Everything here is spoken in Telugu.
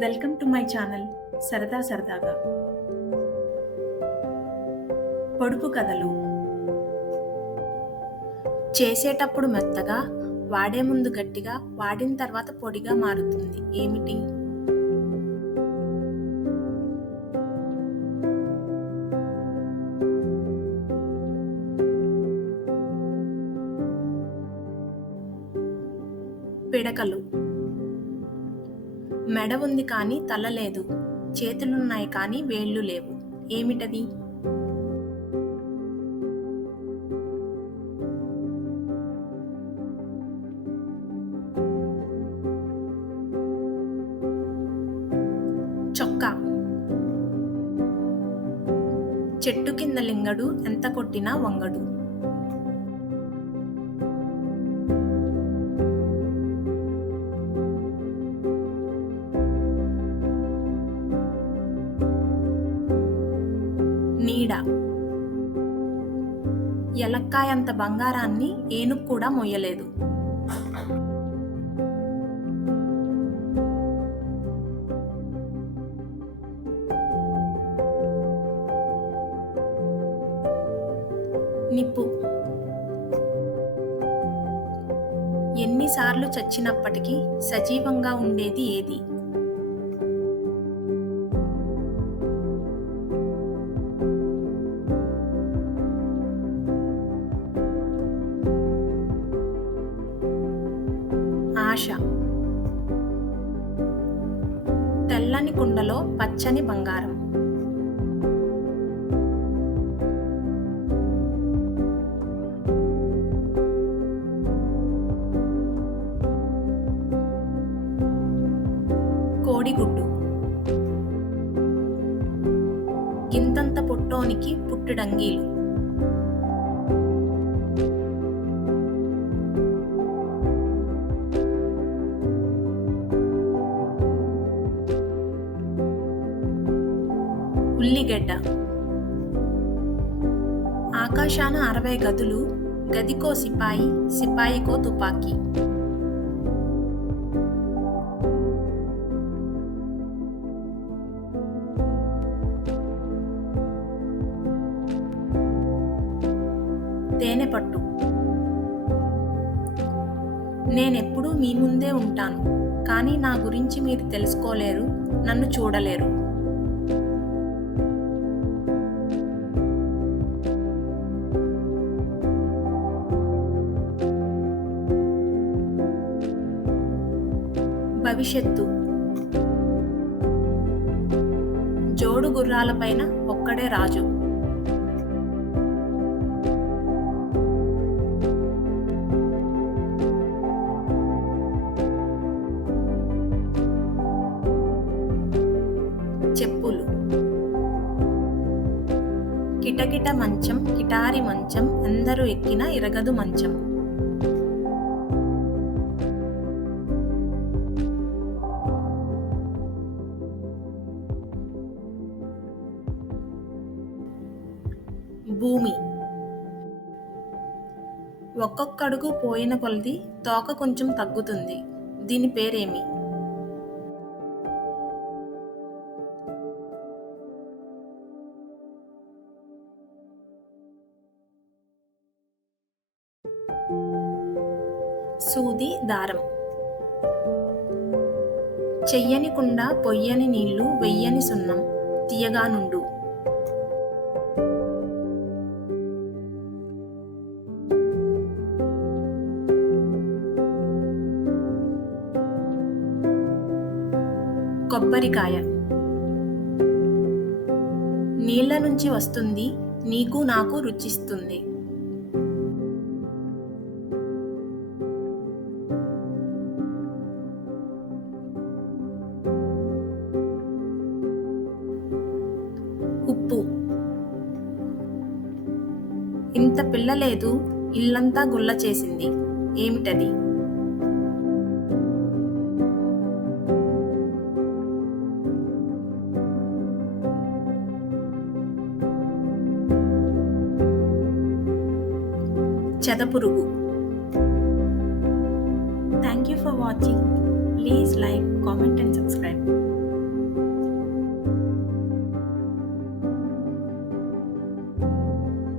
వెల్కమ్ టు మై ఛానల్ సరదా సరదాగా. పొడుపు కథలు. చేసేటప్పుడు మెత్తగా వాడే ముందు గట్టిగా వాడిన తర్వాత పొడిగా మారుతుంది. ఏమిటి? పిడకలు. మెడ ఉంది కానీ తల లేదు. చేతులున్నాయి కానీ వేళ్ళు లేవు. ఏమిటది? చొక్కా. చెట్టు కింద లింగడు ఎంత కొట్టినా వంగడు. ఎలక్కాయంత బంగారాన్ని ఏనుగు కూడా మొయ్యలేదు. నిప్పు. ఎన్నిసార్లు చచ్చినప్పటికీ సజీవంగా ఉండేది ఏది? భాష తెల్లని కుండలో పచ్చని బంగారం. కోడిగుడ్డు. గింతంత పుట్టోనికి పుట్టుడంగీలు. ఉల్లిగడ్డ. ఆకాశాన అరవై గదులు గదికో సిపాయి సిపాయికో తుపాకీ. తేనెపట్టు నేనెప్పుడూ మీ ముందే ఉంటాను కానీ నా గురించి మీరు తెలుసుకోలేరు నన్ను చూడలేరు. భవిష్యత్తు. జోడు గుర్రాలపైన ఒక్కడే రాజు. చెప్పులు. కిటకిట మంచం కిటారి మంచం అందరూ ఎక్కిన ఇరగదు మంచం. భూమి. ఒక్కొక్కడుగు పోయిన కొలది తోక కొంచెం తగ్గుతుంది. దీని పేరేమి? సూది దారం. చెయ్యని పొయ్యని నీళ్ళు వెయ్యని సున్నం తీయగా నుండు. కొబ్బరికాయ. నీళ్ళ నుంచి వస్తుంది నీకు నాకు రుచిస్తుంది. ఉప్పు. ఇంత పిల్ల లేదు ఇల్లంతా గుల్ల చేసింది. ఏమిటది? చెదపురుగు. Thank you for watching please like comment and subscribe